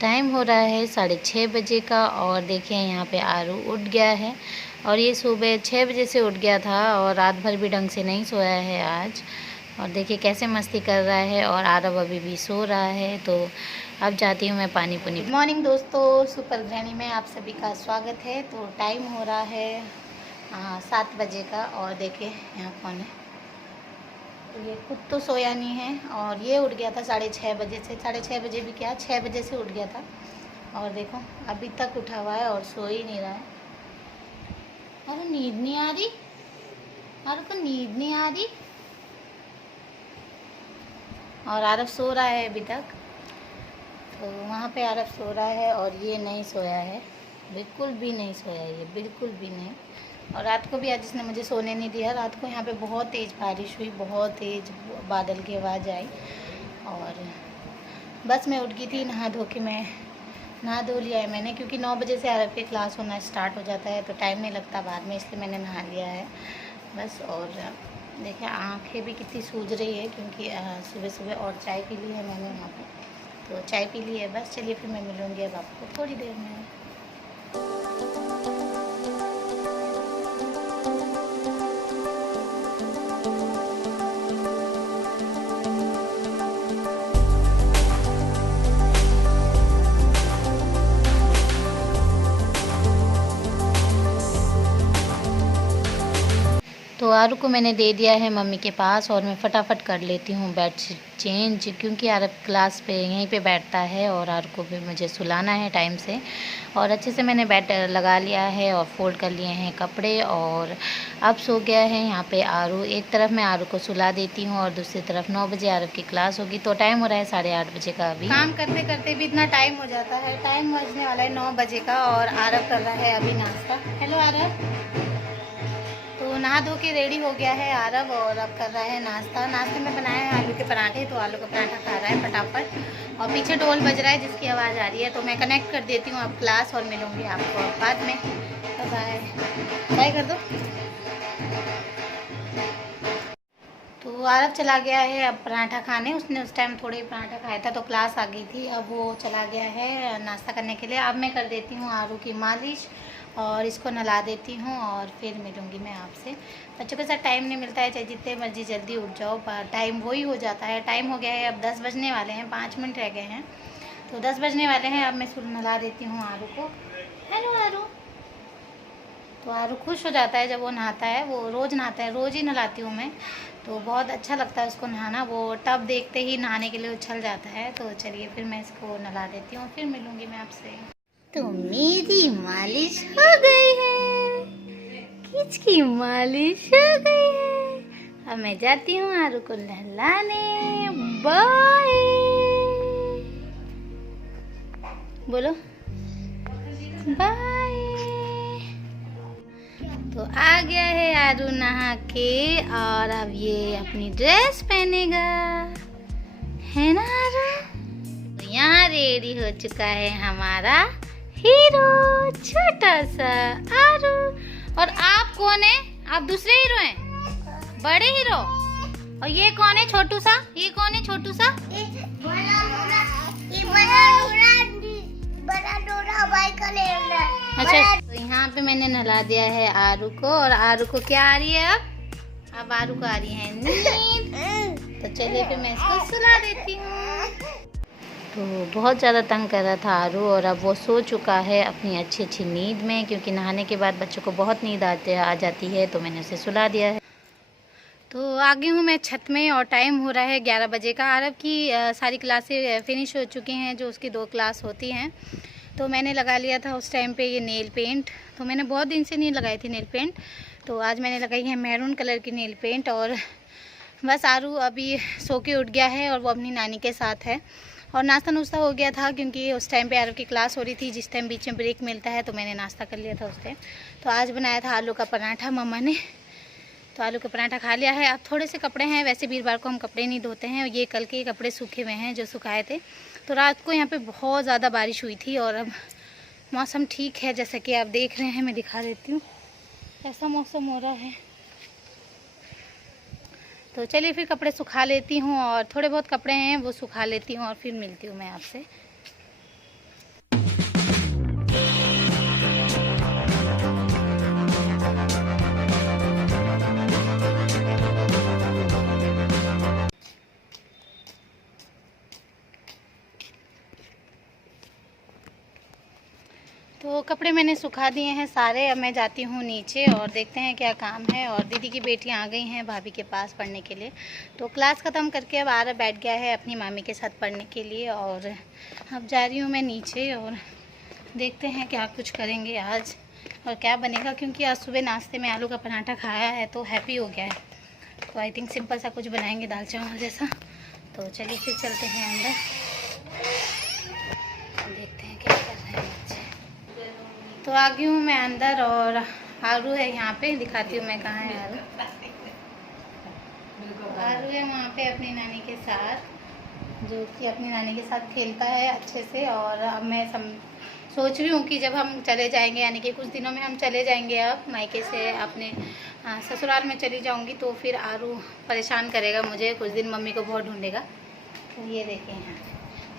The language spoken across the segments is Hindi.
टाइम हो रहा है 6:30 बजे का और देखिए यहाँ पे आरू उठ गया है। और ये सुबह 6 बजे से उठ गया था और रात भर भी ढंग से नहीं सोया है आज। और देखिए कैसे मस्ती कर रहा है और आरव अभी भी सो रहा है। तो अब जाती हूँ मैं पानी पुनी। गुड मॉर्निंग दोस्तों, सुपर गृहिणी में आप सभी का स्वागत है। तो टाइम हो रहा है 7 बजे का और देखिए यहाँ कौन है। तो ये खुद तो सोया नहीं है और ये उठ गया था 6:30 बजे से। 6:30 बजे भी क्या, 6 बजे से उठ गया था और देखो अभी तक उठा हुआ है और सो ही नहीं रहा है। अरे नींद नहीं आ रही, अरे को नींद नहीं आ रही। और आरव सो रहा है अभी तक। तो वहाँ पे आरव सो रहा है और ये नहीं सोया है, बिल्कुल भी नहीं सोया है ये, बिल्कुल भी नहीं। और रात को भी आज इसने मुझे सोने नहीं दिया। रात को यहाँ पे बहुत तेज़ बारिश हुई, बहुत तेज़ बादल की आवाज़ आई और बस मैं उठ गई थी नहा धो के। मैं नहा धो लिया है मैंने, क्योंकि 9 बजे से आरव के क्लास होना स्टार्ट हो जाता है तो टाइम नहीं लगता बाद में, इसलिए मैंने नहा लिया है बस। और देखिए आँखें भी कितनी सूज रही है क्योंकि सुबह सुबह और चाय पी ली है मैंने यहाँ पर। तो चाय पी ली है बस। चलिए फिर मैं मिलूँगी अब आपको थोड़ी देर में। तो आरू को मैंने दे दिया है मम्मी के पास और मैं फटाफट कर लेती हूँ बेडशीट चेंज, क्योंकि आरू क्लास पे यहीं पे बैठता है और आरू को भी मुझे सुलाना है टाइम से। और अच्छे से मैंने बेड लगा लिया है और फोल्ड कर लिए हैं कपड़े और अब सो गया है यहाँ पे आरू। एक तरफ मैं आरू को सुला देती हूँ और दूसरी तरफ 9 बजे आरू की क्लास होगी। तो टाइम हो रहा है 8:30 बजे का। अभी काम करते करते भी इतना टाइम हो जाता है। टाइम बजने वाला है 9 बजे का और आरव कर रहा है अभी नाश्ता। हेलो आरव। तो नहा धो के रेडी हो गया है आरव और अब कर रहा है नाश्ता। नाश्ते में बनाया है आलू के पराठे, तो आलू का पराठा खा रहा है फटाफट। और पीछे ढोल बज रहा है जिसकी आवाज़ आ रही है। तो मैं कनेक्ट कर देती हूँ अब क्लास और मिलूँगी आपको बाद में। बाय बाय कर दो। तो आरव चला गया है अब पराठा खाने। उसने उस टाइम थोड़े ही पराठा खाया था तो क्लास आ गई थी। अब वो चला गया है नाश्ता करने के लिए। अब मैं कर देती हूँ आरू की मालिश और इसको नहला देती हूँ और फिर मिलूँगी मैं आपसे। बच्चों के साथ टाइम नहीं मिलता है, चाहे जितने मर्जी जल्दी उठ जाओ पर टाइम वही हो जाता है। टाइम हो गया है अब 10 बजने वाले हैं, 5 मिनट रह गए हैं तो 10 बजने वाले हैं। अब मैं नहला देती हूँ आरू को। हेलो आरू। तो आरू खुश हो जाता है जब वो नहाता है। वो रोज़ नहाता है, रोज़ ही नहलाती हूँ मैं। तो बहुत अच्छा लगता है उसको नहाना। वो टब देखते ही नहाने के लिए उछल जाता है। तो चलिए फिर मैं इसको नहला देती हूँ, फिर मिलूँगी मैं आपसे। तो मेरी मालिश हो गई है, किच की मालिश हो गई है। अब मैं जाती हूँ आरू को नहलाने। बाय बोलो, बाय। तो आ गया है आरू नहा के और अब ये अपनी ड्रेस पहनेगा, है ना आरू। तो यहाँ रेडी हो चुका है हमारा हीरो छोटा सा आरू। और आप कौन है? आप दूसरे हीरो हैं, बड़े हीरो। और ये कौन है छोटू सा? ये कौन है छोटू सा? अच्छा, तो यहाँ पे मैंने नहला दिया है आरू को और आरू को क्या आ रही है अब आरू को आ रही है नींद। तो चलिए फिर मैं इसको सुला देती हूँ। तो बहुत ज़्यादा तंग कर रहा था आरू और अब वो सो चुका है अपनी अच्छी अच्छी नींद में, क्योंकि नहाने के बाद बच्चों को बहुत नींद आ जाती है। तो मैंने उसे सुला दिया है। तो आ गई हूँ मैं छत में और टाइम हो रहा है 11 बजे का। आरव की सारी क्लासें फिनिश हो चुकी हैं, जो उसकी 2 क्लास होती हैं। तो मैंने लगा लिया था उस टाइम पे ये नेल पेंट। तो मैंने बहुत दिन से नहीं लगाई थी नेल पेंट, तो आज मैंने लगाई है मैरून कलर की नेल पेंट। और बस आरू अभी सो के उठ गया है और वो अपनी नानी के साथ है। और नाश्ता नुश्ता हो गया था क्योंकि उस टाइम पे आरव की क्लास हो रही थी, जिस टाइम बीच में ब्रेक मिलता है तो मैंने नाश्ता कर लिया था उस टाइम। तो आज बनाया था आलू का पराठा मम्मा ने। तो आलू का पराठा खा लिया है। अब थोड़े से कपड़े हैं, वैसे वीरवार को हम कपड़े नहीं धोते हैं। ये कल के कपड़े सूखे हुए हैं जो सुखाए थे। तो रात को यहाँ पे बहुत ज़्यादा बारिश हुई थी और अब मौसम ठीक है, जैसा कि आप देख रहे हैं। मैं दिखा देती हूँ ऐसा मौसम हो रहा है। तो चलिए फिर कपड़े सुखा लेती हूँ और थोड़े बहुत कपड़े हैं वो सुखा लेती हूँ और फिर मिलती हूँ मैं आपसे। तो कपड़े मैंने सुखा दिए हैं सारे। अब मैं जाती हूँ नीचे और देखते हैं क्या काम है। और दीदी की बेटियाँ आ गई हैं भाभी के पास पढ़ने के लिए। तो क्लास ख़त्म करके अब आरव बैठ गया है अपनी मामी के साथ पढ़ने के लिए। और अब जा रही हूँ मैं नीचे और देखते हैं क्या कुछ करेंगे आज और क्या बनेगा, क्योंकि आज सुबह नाश्ते में आलू का पराठा खाया है तो हैप्पी हो गया है। तो आई थिंक सिंपल सा कुछ बनाएंगे, दाल चावल जैसा। तो चलिए फिर चलते हैं अंदर, देखते हैं क्या कर रहे हैं बच्चे। तो आ गई हूँ मैं अंदर और आरू है यहाँ पे, दिखाती हूँ मैं कहाँ है आरू। आरू है वहाँ पे अपनी नानी के साथ, जो कि अपनी नानी के साथ खेलता है अच्छे से। और अब मैं सोच रही हूँ कि जब हम चले जाएंगे, यानी कि कुछ दिनों में हम चले जाएंगे अब मायके से, अपने ससुराल में चली जाऊँगी, तो फिर आरू परेशान करेगा मुझे कुछ दिन, मम्मी को बहुत ढूंढेगा। तो ये देखें यहाँ।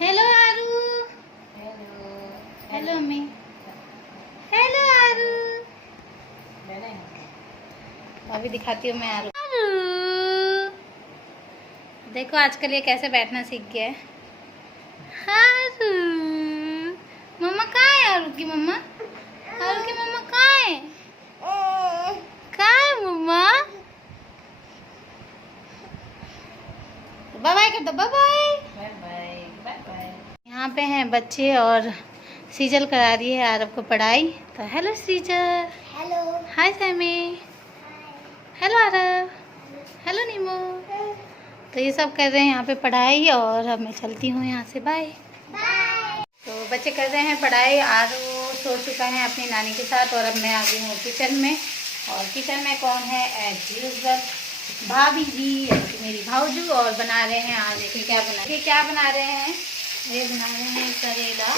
Hello Aaru. Hello hello mummy. Hello Aaru. अभी दिखाती हूँ मैं आरू। देखो आजकल ये कैसे बैठना सीख गया है। आरू मम्मा कहाँ है? आरू की मम्मा, आरू की मम्मा कहाँ है? कहाँ है मम्मा? बाय बाय कर दो, बाय बाय बाय बाय। यहाँ पे हैं बच्चे और सीजल करा रही है आरव को पढ़ाई। तो हेलो सीजल। हेलो। हाय सैमी। हेलो आरव। हेलो नीमो। तो ये सब कर रहे हैं यहाँ पे पढ़ाई और अब मैं चलती हूँ यहाँ से, बाय। तो बच्चे कर रहे हैं पढ़ाई, आरू सो चुका है अपनी नानी के साथ और अब मैं आ गई हूँ किचन में। और किचन में कौन है? एज यूजुअल भाभी जी, मेरी भाऊजू। और बना रहे हैं आज, देखिए क्या बना रहे हैं। ये बना रहे हैं करेला,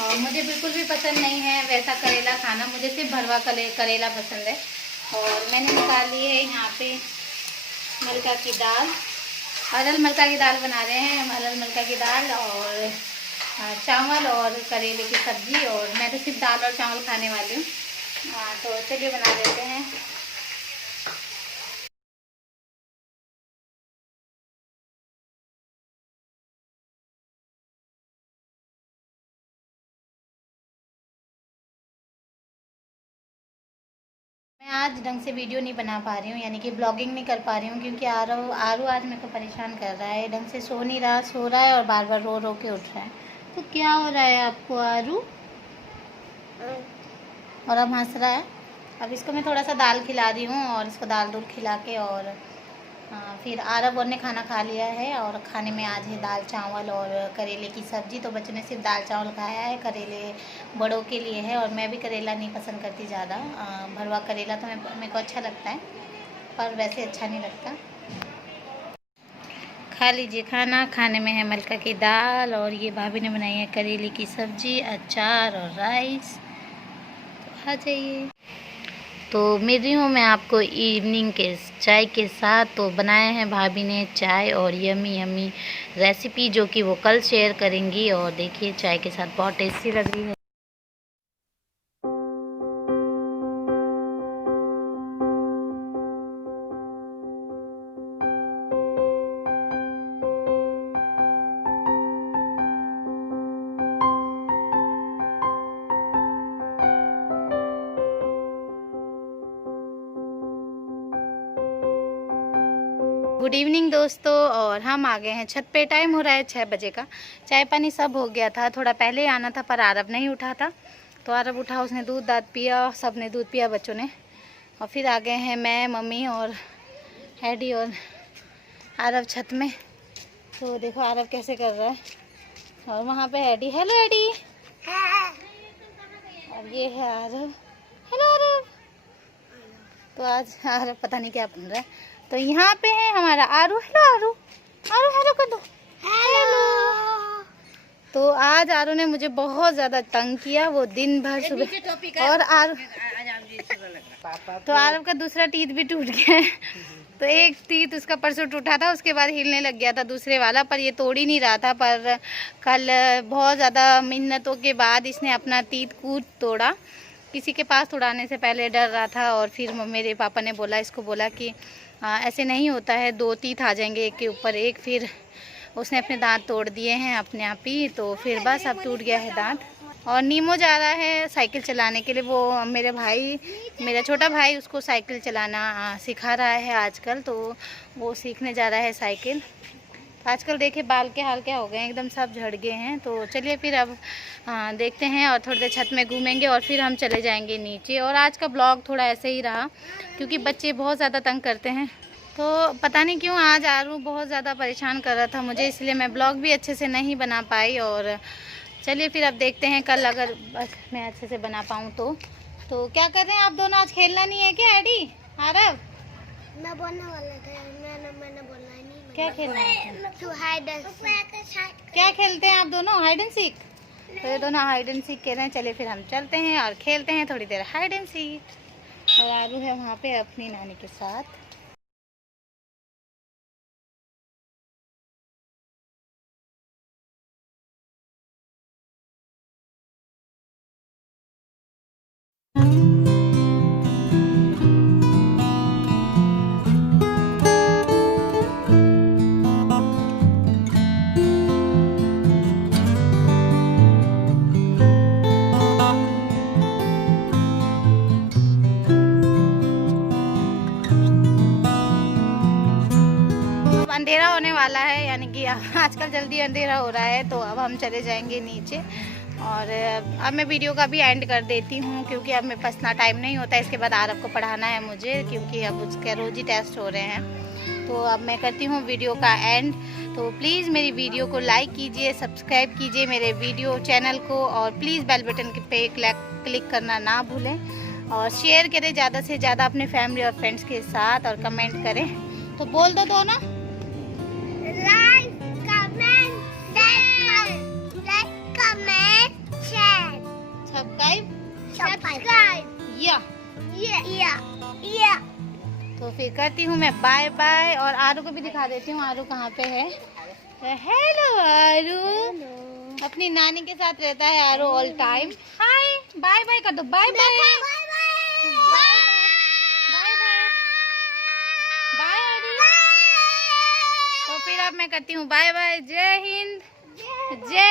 और मुझे बिल्कुल भी पसंद नहीं है वैसा करेला खाना, मुझे सिर्फ भरवा करेला पसंद है। और मैंने निकाली है यहाँ पे मलका की दाल, अरल मलका की दाल बना रहे हैं हम, अरल मलका की दाल और चावल और करेले की सब्ज़ी। और मैं तो सिर्फ दाल और चावल खाने वाली हूँ। तो चलिए बना देते हैं। मैं आज ढंग से वीडियो नहीं बना पा रही हूँ, यानी कि ब्लॉगिंग नहीं कर पा रही हूँ, क्योंकि आरू आज मेरे को परेशान कर रहा है, ढंग से सो नहीं रहा, सो रहा है और बार बार रो रो के उठ रहा है। तो क्या हो रहा है आपको आरू? और अब हंस रहा है। अब इसको मैं थोड़ा सा दाल खिला रही हूँ और इसको दाल दूल खिला के और फिर आरव और ने खाना खा लिया है। और खाने में आज है दाल चावल और करेले की सब्ज़ी। तो बच्चों ने सिर्फ दाल चावल खाया है, करेले बड़ों के लिए है। और मैं भी करेला नहीं पसंद करती ज़्यादा, भरवा करेला तो मेरे को अच्छा लगता है, पर वैसे अच्छा नहीं लगता। खा लीजिए खाना। खाने में है मलका की दाल और ये भाभी ने बनाई है करेले की सब्ज़ी, अचार और राइस। तो आ जाइए। तो मिल रही हूँ मैं आपको इवनिंग के चाय के साथ। तो बनाए हैं भाभी ने चाय और यमी यमी रेसिपी, जो कि वो कल शेयर करेंगी। और देखिए चाय के साथ बहुत टेस्टी लग रही है। गुड इवनिंग दोस्तों, और हम आ गए हैं छत पे। टाइम हो रहा है 6 बजे का। चाय पानी सब हो गया था, थोड़ा पहले आना था पर आरव नहीं उठा था। तो आरव उठा, उसने दूध दाद पिया, सब ने दूध पिया बच्चों ने। और फिर आ गए हैं मैं, मम्मी और हैडी और आरव छत में। तो देखो आरव कैसे कर रहा है। और वहाँ पे हैडी, हेलो हैडी। और ये है आरव, हेलो आरव। तो आज आरव पता नहीं क्या बन रहा है। तो यहाँ पे है हमारा आरू, हेलो आरू, आरू हेलो कर दो, हेलो। तो आज आरू ने मुझे बहुत ज़्यादा तंग किया, वो दिन भर सुबह। और आरू तो आरू का दूसरा टीथ भी टूट गया है। तो एक टीथ उसका परसों टूटा था, उसके बाद हिलने लग गया था दूसरे वाला, पर ये तोड़ ही नहीं रहा था। पर कल बहुत ज़्यादा मिन्नतों के बाद इसने अपना टीथ कूद तोड़ा। किसी के पास तोड़ाने से पहले डर रहा था। और फिर मेरे पापा ने बोला, इसको बोला कि ऐसे नहीं होता है, 2 टीथ आ जाएंगे एक के ऊपर एक। फिर उसने अपने दांत तोड़ दिए हैं अपने आप ही। तो फिर बस अब टूट गया है दांत। और नीमो जा रहा है साइकिल चलाने के लिए। वो मेरा छोटा भाई उसको साइकिल चलाना सिखा रहा है आजकल, तो वो सीखने जा रहा है साइकिल। आजकल देखिए बाल के हाल क्या हो गए हैं, एकदम सब झड़ गए हैं। तो चलिए फिर अब देखते हैं और थोड़ी देर छत में घूमेंगे और फिर हम चले जाएंगे नीचे। और आज का ब्लॉग थोड़ा ऐसे ही रहा क्योंकि बच्चे बहुत ज़्यादा तंग करते हैं। तो पता नहीं क्यों आज आरू बहुत ज़्यादा परेशान कर रहा था मुझे, इसलिए मैं ब्लॉग भी अच्छे से नहीं बना पाई। और चलिए फिर अब देखते हैं कल अगर बस मैं अच्छे से बना पाऊँ तो क्या कर रहे हैं आप दोनों? आज खेलना नहीं है क्या एडी? आरव मैं बोलने वाला था, मैंने बोला नहीं। क्या खेलना है? क्या खेलते हैं आप दोनों? Hide and seek. तो ये दोनों हाइड एंड सीक खेल रहे हैं। चलिए फिर हम चलते हैं और खेलते हैं थोड़ी देर हाइड एंड सीक। और आरू है वहाँ पे अपनी नानी के साथ। अंधेरा होने वाला है, यानी कि आजकल जल्दी अंधेरा हो रहा है। तो अब हम चले जाएंगे नीचे और अब मैं वीडियो का भी एंड कर देती हूँ क्योंकि अब मेरे पास इतना टाइम नहीं होता। इसके बाद आरव को पढ़ाना है मुझे क्योंकि अब उसके रोज़ ही टेस्ट हो रहे हैं। तो अब मैं करती हूँ वीडियो का एंड। तो प्लीज़ मेरी वीडियो को लाइक कीजिए, सब्सक्राइब कीजिए मेरे वीडियो चैनल को और प्लीज़ बेल बटन पे क्लिक करना ना भूलें और शेयर करें ज़्यादा से ज़्यादा अपने फैमिली और फ्रेंड्स के साथ और कमेंट करें। तो बोल दो दोनों, लाइक कमेंट शेयर सब्सक्राइब या। तो फिर करती हूँ मैं बाय बाय और आरू को भी दिखा देती हूँ आरू कहाँ पे है। हेलो आरू, अपनी नानी के साथ रहता है Aaru all time. Hi bye bye कर दो, बाय बाय बाय आरू। तो फिर अब मैं करती हूँ बाय बाय। जय हिंद, जय